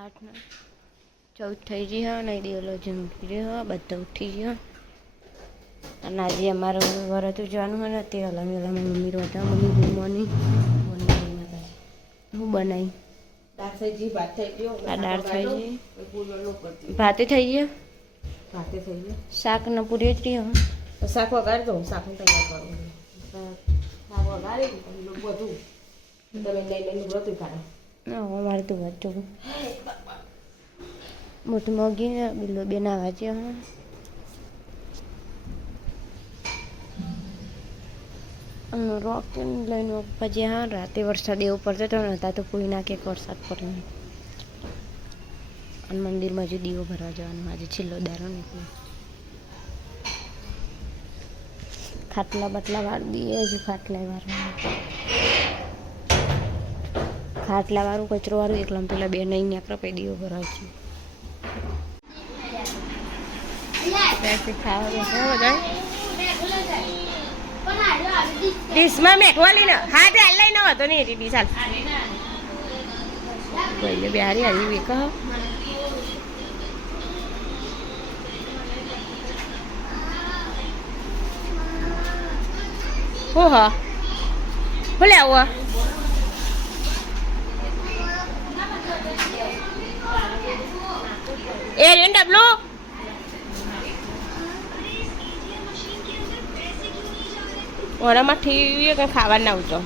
8:14 થઈ ગઈ હા નહીં દેવલો જમી રહ્યો બધા ઉઠી ગયો અને આજે અમારું વરત ઉજવાનું હોય ને તે અલગ અલગ મમ્મી રોતા મમ્મી ગુડ મોર્નિંગ હું બનાવી દાળ થઈ ગઈ ભાત થઈ ગયો આ દાળ થઈ ગઈ ભાતે થઈ ગયો ભાતે થઈ ગયો શાક ને પૂરી જ રહ્યો શાક વગાડી દઉં શાકનું તૈયાર કરવું શાક વગાડી બધું તમે લઈ લઈને બધું કાઢો અમારે તો વાત જોવું મોટી મોગી ને બિલ્લો બે નાવા છે રોક લઈને પછી હા રાતે વરસાદ એવો પડતો હતો ને હતા તો કોઈ નાખે વરસાદ પડ્યો અને મંદિરમાં હજુ દીવો ભરવા જવાનું આજે છેલ્લો દારો નીકળ્યો ખાટલા બાટલા વાર દઈએ હજુ ખાટલા વાળવાનું ખાટલા વાળું કચરો વાળું એકલા પેલા બે નહીં નીકળે પછી દીવો ભરાવ છે ખાવા ડીશમાં મેકવા લઈને હા તે હાલ લઈને હતો નહીં એટલી ડીશ હાલ પહેલે બિહારી હારી વેક હો હા ભલે આવો એ રેન ડબલો ઓરામાં ઠીવી કંઈ ખાવા ના આવતો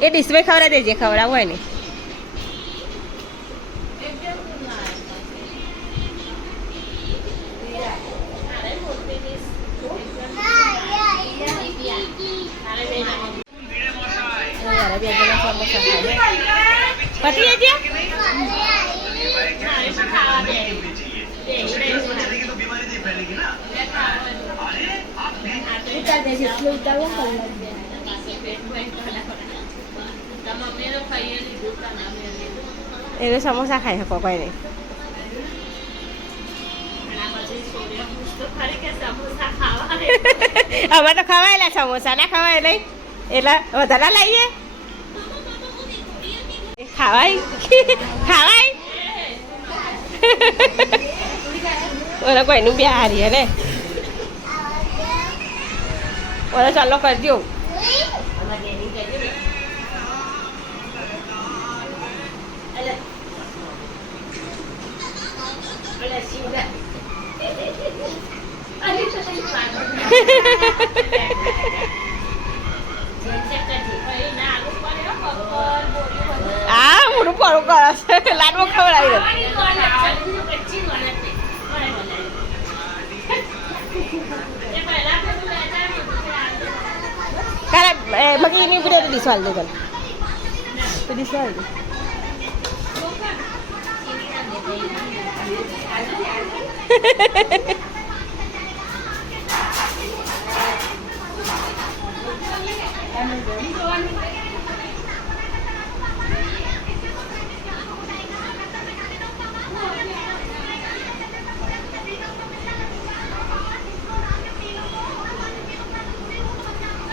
એ ડીશમાં ખવડા દેજે ખવડાવું હોય ને પતી એ તો સમોસા ખાઈ શકો કોઈ નહીં હવે તો ખવાયેલા સમોસા ના ખવાય નહીં એટલે વધારે લાવીએ ખાવાય ખાવાય ઓલા કોઈનું બે હારી ને ઓલા ચાલો કરજો આ મોટું પડું કરે છે લાડવો ખવડાવી કાલે મગી ની વિડિયો ડીસવાલ દે તો ડીસવાલ દે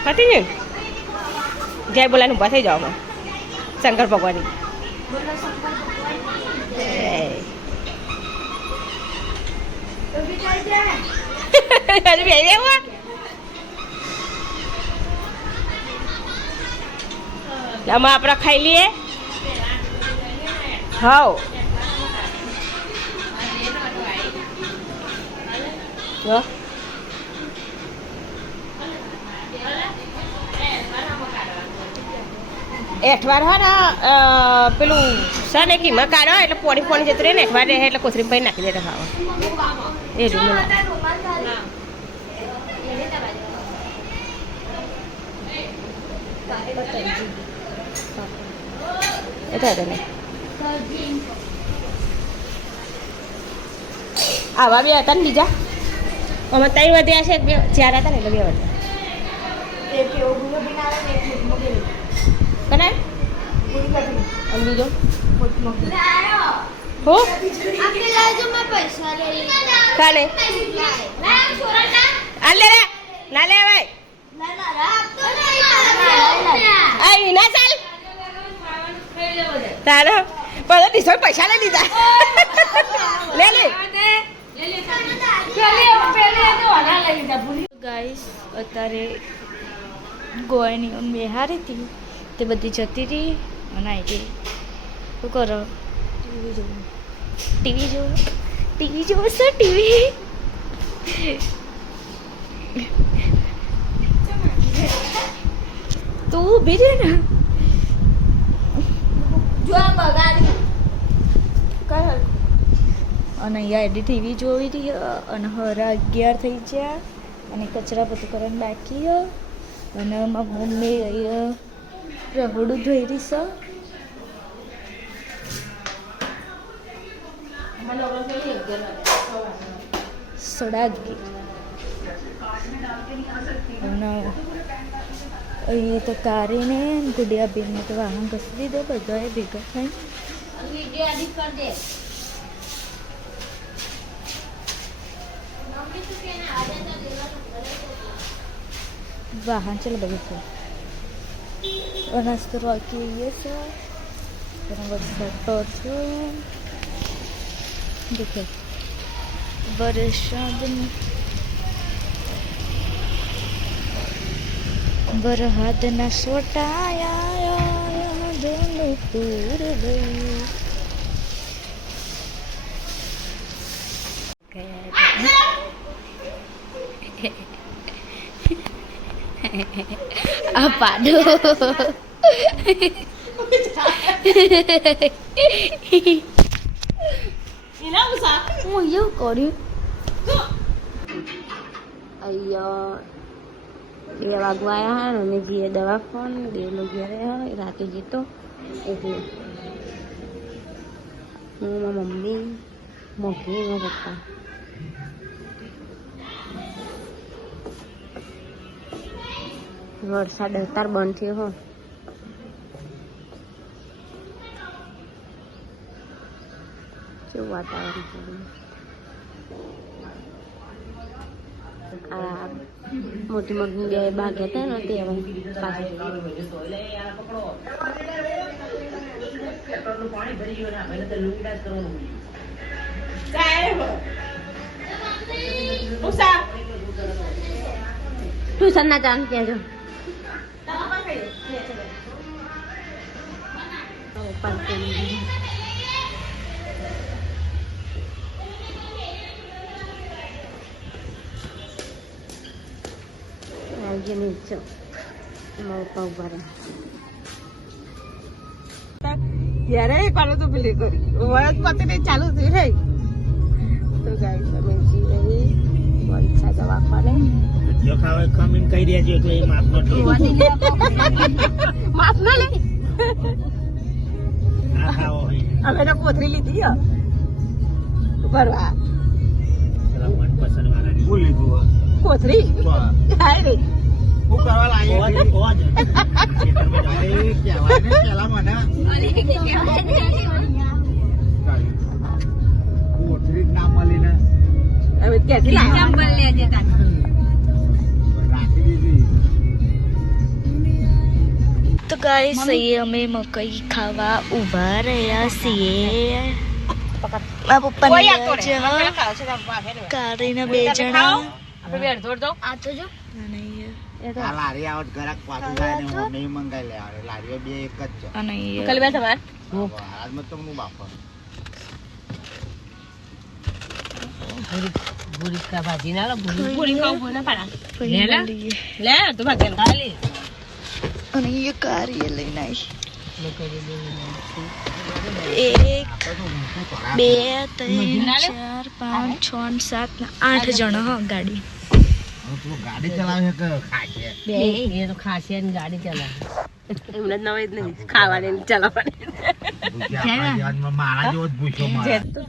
પતી ને જય બોલાને ઊભા થઈ જાઓ શંકર ભગવાન આમાં આપણે ખાઈ લઈએ હાવ એઠવાર હોય ને પેલું સને કીમાં કાઢો એટલે પોણી પોણી જતું રહે ને એઠવાર રહે એટલે કોથરી ભાઈ નાખી દેતા ખાવા એ જ આવા બે હતા ને બીજા અમે 3 વધ્યા છે 4 હતા ને એટલે 2 વધ્યા કને અને બીજો હો કાલે આ લે ના લે ભાઈ આ ના ચાલ તારા બધા ટીશર્ટ પૈસા લઈ લીધા લે લે ગાઈસ અત્યારે ગોળની ઓન બેહારી હતી તે બધી જતી રહી અને આવી શું કરો ટીવી જોવો સર ટીવી તું ઊભી રહે ને જો બગાડી કર અને અહીંયા એડી ટીવી જોઈ રહી અને હરા 11 થઈ ગયા અને કચરા બધું કરવાનું બાકી અને મારી મમ્મી અહીંયા રહોડું ધોઈ રહી છે સડાગી અને અહીંયા તો કારીને ગુડિયા બેનને તો વાહન ઘસી દીધો બધાએ ભેગા થઈ વાહન ચલો બધું છે અનાજ તો રોકી ये છે વરસાદ પડશે देखो વરહાદના સોટાયા ધોનું પૂર ગયું આ પાડો હું એવું કર્યું અહીંયા 2 વાગવા આવ્યા હા અને જે દવાખાન દેવલો ઘેરે હા રાતે જતો એટલે હું મારી મમ્મી મોઘી મારા પપ્પા વરસાદ અત્યારે બંધ થયો હો કેવું વાતાવરણ આ મોટી મગની 2 બાગ હતા ને તે હવે ટ્યુશન ના ચાન્સ કહેજો ત્યારે કોને તો પેલી કરી વરસ પતિ ચાલુ થઈ રહી તો ગાઈસ અમે જી રહી વરસા દવાખાને જો ખાવે કમિંગ કહી દેજો એટલે એ માફ ન લે માફ ના લે આ ખાઓ અમે તો કોથરી લીધી હો ભરવા પેલા મનપસંદ વાળાની ભૂલ લીધું કોથરી હાય રે હું કરવા લાગ્યો કોજ અરે કહેવાય ને પેલા મને કોથરી ના મળી ને હવે ક્યાંથી લાવ્યા નંબર લેજે રાખી દીધી તો ગાઈસ અહીંયા અમે મકઈ ખાવા ઊભા રહ્યા છીએ મારા પપ્પાને કારીના 2 જણા આપણે બેડ જોડ દો આ તો જો આ લારી આવત ઘરાક પાછું જાય ને મમ્મી મંગાઈ લે આવે લારીઓ 2 એક જ છે અને કલ બે તમાર આજમાં તો હું બાપા પૂરી કા ભાજી ના લો પૂરી ખાવ બોના પાડા લે તો ભાગન ખાલી અને એ કારી લઈને આવી એક 2 3 4 5 6 7 8 જણા હા ગાડી તું ગાડી ચલાવે કે ખાશે બે એ તો ખાશે ને ગાડી ચલાવે એમને નવે જ નહીં ખાવાની ને ચલાવવાની મારા જેવો જ પૂછ્યો મારા તો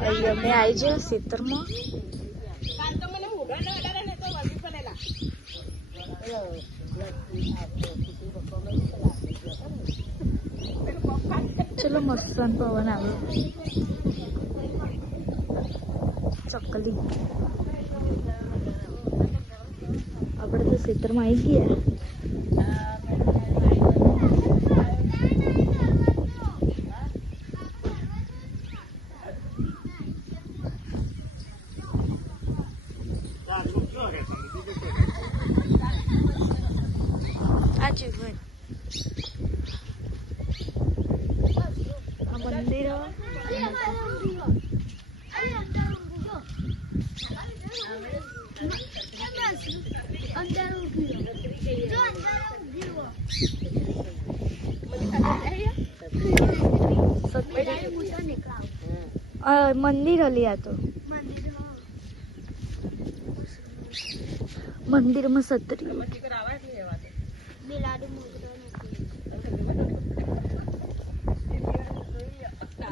અહીંયા અમે આવી જાય ખેતરમાં ચલો મસ્ત પવન આવે ચકલી આપણે તો ખેતરમાં આવી ગયા જીવન આ મંદિર મંદિર હલી આ તો મંદિરમાં સત્રી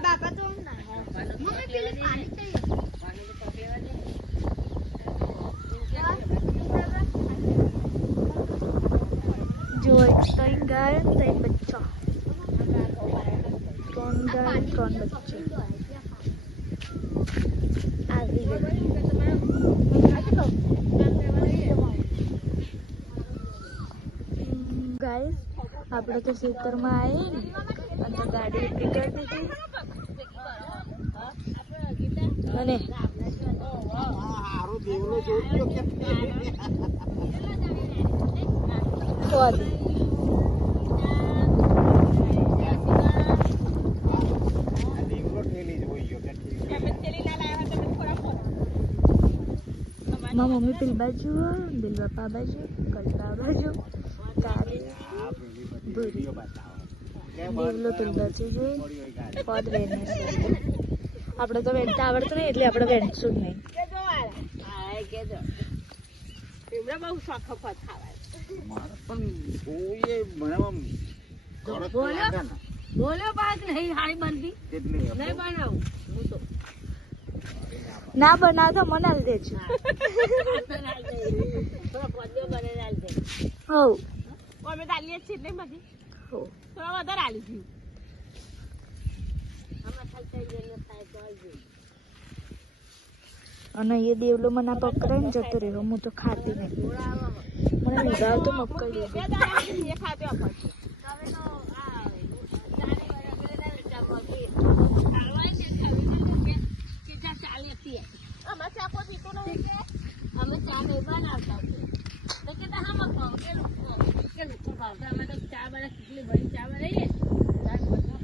બાપા તો મમ્મી પેલી પાણી જો ત્રણ ગાય ત્રણ બચ્ચા ત્રણ ગાય ત્રણ બચ્ચા આવી ગાય આપણે તો ખેતરમાં આવી અને ગાડી ઉભી કરી દીધી અને હારું દેવલો જોડ્યો કે સોરી દેવલો ઠેલી જ હોય ગયો કે મારા મમ્મી પેલી બાજુ દિલ બાપા બાજુ કલરા બાજુ કાળી ભૂરી દેવલો પેલી બાજુ છે પદ બેને આપણે તો વેણતા આવડતું નહીં એટલે આપણે વેણશું જ નહીં બહુ શોખ પદ ખાવાય મારે પણ જોઈએ મને આમ ગળત લાગે ને બોલ્યો પાક નહીં હારી બનતી કેટલી નહીં બનાવું હું તો ના બનાવતો મને આલી દેજો થોડા પદ્યો બને આલ દે હોવ અમે તો આલીએ છીએ નહીં બધી હોવ થોડા વધારે આલી છું આમાં ખાઈ જઈને થાય તો આવજો અને એ દેવલો મને પકડાય ને જતો રહ્યો હું તો ખાતી નહીં મને ઊંઘાવ તો મક્કડી બે દાડા એ ખાતો પછી તમે તો આ અમે ચા પીતો નહીં કે અમે ચા નહીં બનાવતા તો કે હા મત કે લોકો ભાવતા અમે તો ચા બના કેટલી બધી ચા બનાવીએ ચાર બધું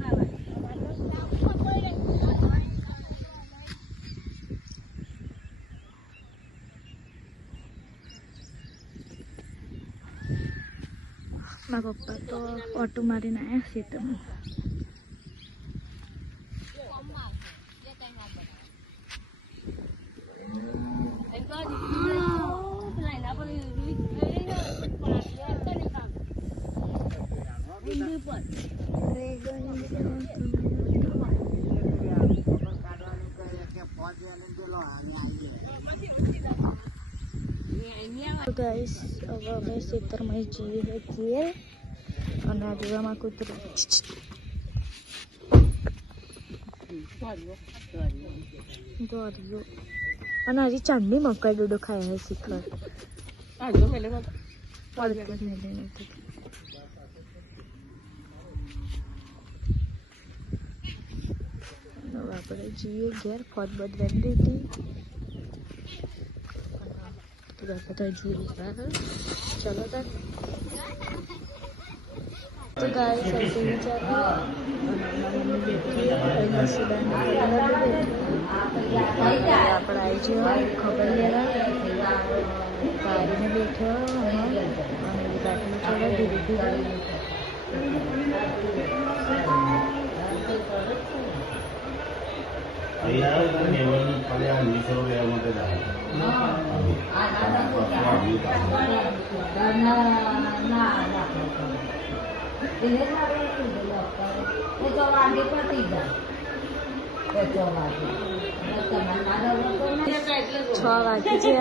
મારા પપ્પા તો ઓટો મારીને આવ્યા છે તમે ગાઈસ હવે અમે ખેતરમાં જઈએ છીએ અને આ જોવામાં કૂતરું દોર્યો અને હજી ચાંદની મકાઈ ડોડો ખાય હે શીખર આપણે જઈએ ઘેર ફોટ બધ વેન દીધી બધા જઈએ ચલો તાર તો ગાય સાથે વિચાર મમ્મી બેઠી આપણે આવી જવા ખબર લેવા ગાડીને બેઠો અને ગાડીને થોડા ધીરે ધીરે છ વાગે છે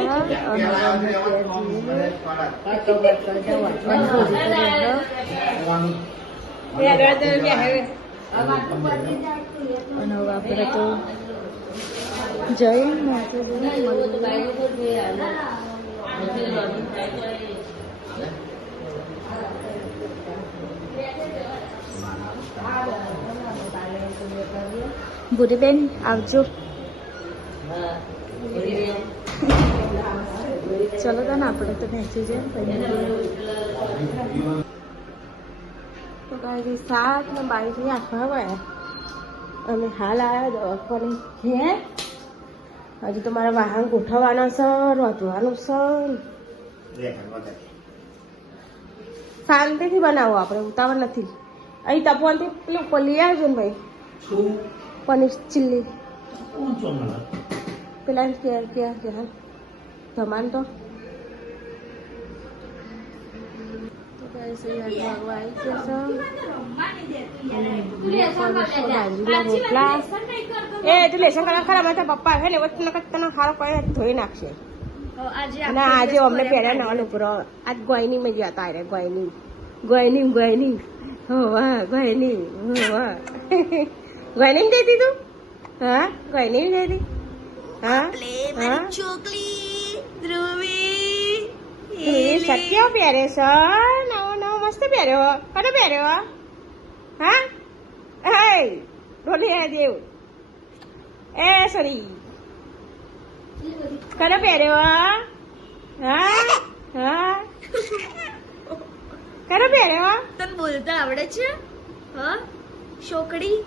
અને આપણે તો જઈને ભૂરીબેન આવજો ચલો તો ને આપણે તો બેસી જાય કાંઈ 7 ને 22 આખા વાયા અમે હાલ આવ્યા દવાખાને ઘેર. હજુ તો મારા વાહન ગોઠવવાના છે, રોધવાનું છે. શાંતિથી બનાવો, આપણે ઉતાવળ નથી. અહીં તપવાથી પેલું પલી આવજો ને ભાઈ, પનીર ચીલ્લી પેલા ક્યાં ધમાન તો રોટલા એ તું લેસન કરવા ખરા માથે પપ્પા હે ને વચ્ચે તને સારો પડે ધોઈ નાખશે. અને આજે અમને પહેર્યા નવા લુગડો, આજ ગોયની માં ગયા હતા. ગોયની ગોયની ગોયની હોવા ગોયની હોવા ગોયની જઈ હતી તું? હા ગોયની જઈ હતી. હા હા ચોકલી ધ્રુવી સત્ય પહેરે છે, નવો નવો મસ્ત પહેર્યો. કને પહેર્યો? હા હે રોલી દેવ એ સોરી કને પહેર્યો? હા હા કને પહેર્યો? તને બોલતા આવડે છે? હા છોકરી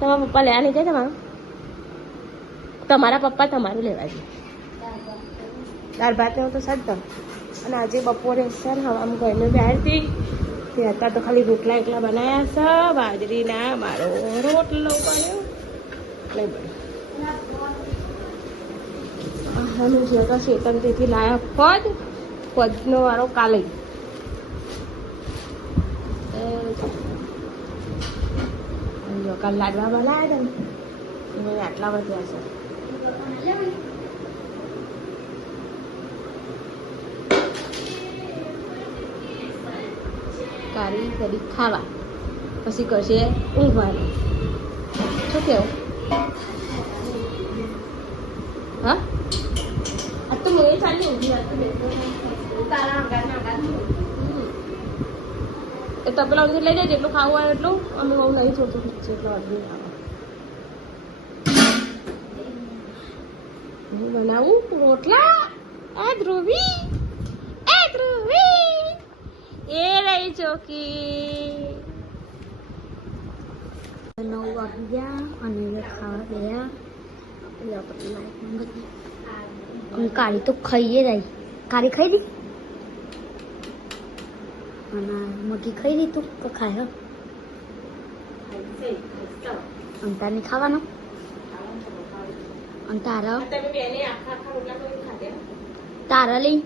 તમારા પપ્પા લેવા નહીં જાય તમારા પપ્પા તમારું લેવા છે. દાળ ભાત ને તો સદ. અને આજે બપોરે છે ને હવામાં ગઈને બહારથી તે હતા તો ખાલી રોટલા એકલા બનાવ્યા છે. બાજરીના મારો રોટલો બન્યો નહીં બન્યો. જે તો શેતનથી લાયા પદનો વાળો કાલે કાલ લાડવા બનાવ્યા હતા ને આટલા વધ્યા છે. કારી કરી ખાવા પછી કરશે ઊંઘવાનું. શું કેવું? હા આ તો મને ચાલી ઊંઘી એ તપેલા ઊંધી લઈ જાય જેટલું ખાવું હોય એટલું. અમે બહુ નહીં છોડતું જેટલો અડધી બનાવું રોટલા. એ ધ્રુવી એ રહી ચોકી 9 વાગ્યા અને ખાવા ગયા. કાળી તો ખાઈએ રહી. કાળી ખાઈ દી અને મગી ખાઈ દી તું તો ખાય. અંતાને ખાવાનો અને તારા લઈ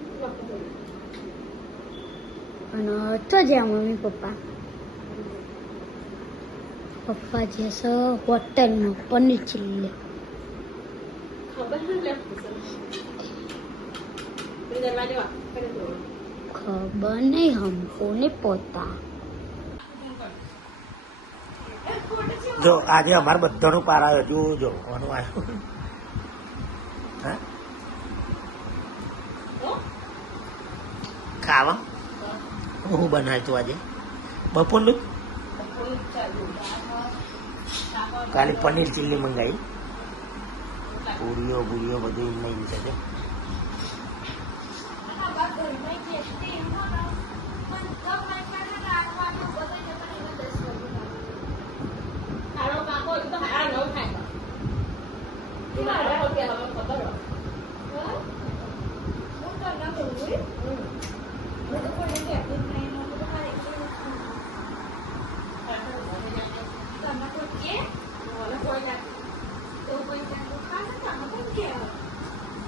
અને તો જ્યાં મમ્મી પપ્પા જે છે હોટલમાં પનીર ચીલ્લી. ખબર નહીં હમકો ને પોતા. જો આજે અમારે બધાનું પાર આવ્યો. જો કોનું આવ્યું? ખાવા હું બનાવ્યું તું આજે બપોરનું? કાલે પનીર ચીલ્લી મંગાવી, પૂરીઓ બધું નહીં છે.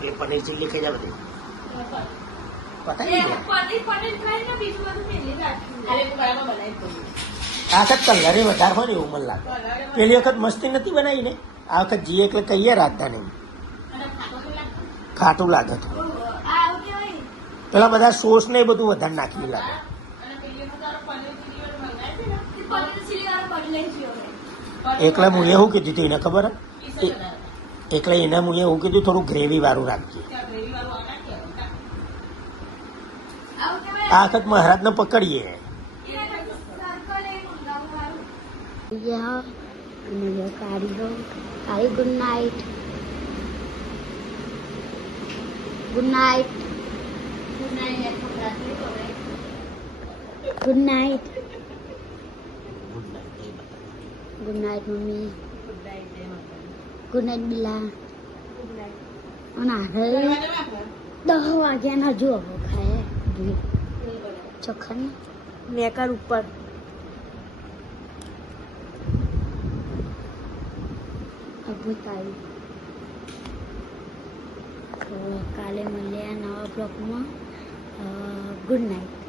એ પનીર ચીલ્લી ખાઈ જાય બધી આ વખત કલરે વધારે હોય ને એવું મને લાગે. પેલી વખત મસ્તી નથી બનાવી ને, આ વખત જી એટલે કહીએ રાખતા નહીં, ખાટું લાગે છે. પેલા બધા સોસ ને એ બધું વધારે નાખી લાગે. એકલા હું એવું કીધું હતું એને ખબર એટલે એને હું એવું કીધું થોડું ગ્રેવી વાળું રાખજે. આ વખત મહારાજને પકડીએ. કાળી good night. Good night. Good night good night જય માતા ગુડ નાઇટ મમ્મી ગુડ નાઇટ બિલા અને આગળ 10 વાગ્યાના જો ખાય ચોખ્ખા ને મેકર ઉપર અભૂત આવી તો કાલે મળીએ નવા બ્લોગમાં ગુડ નાઇટ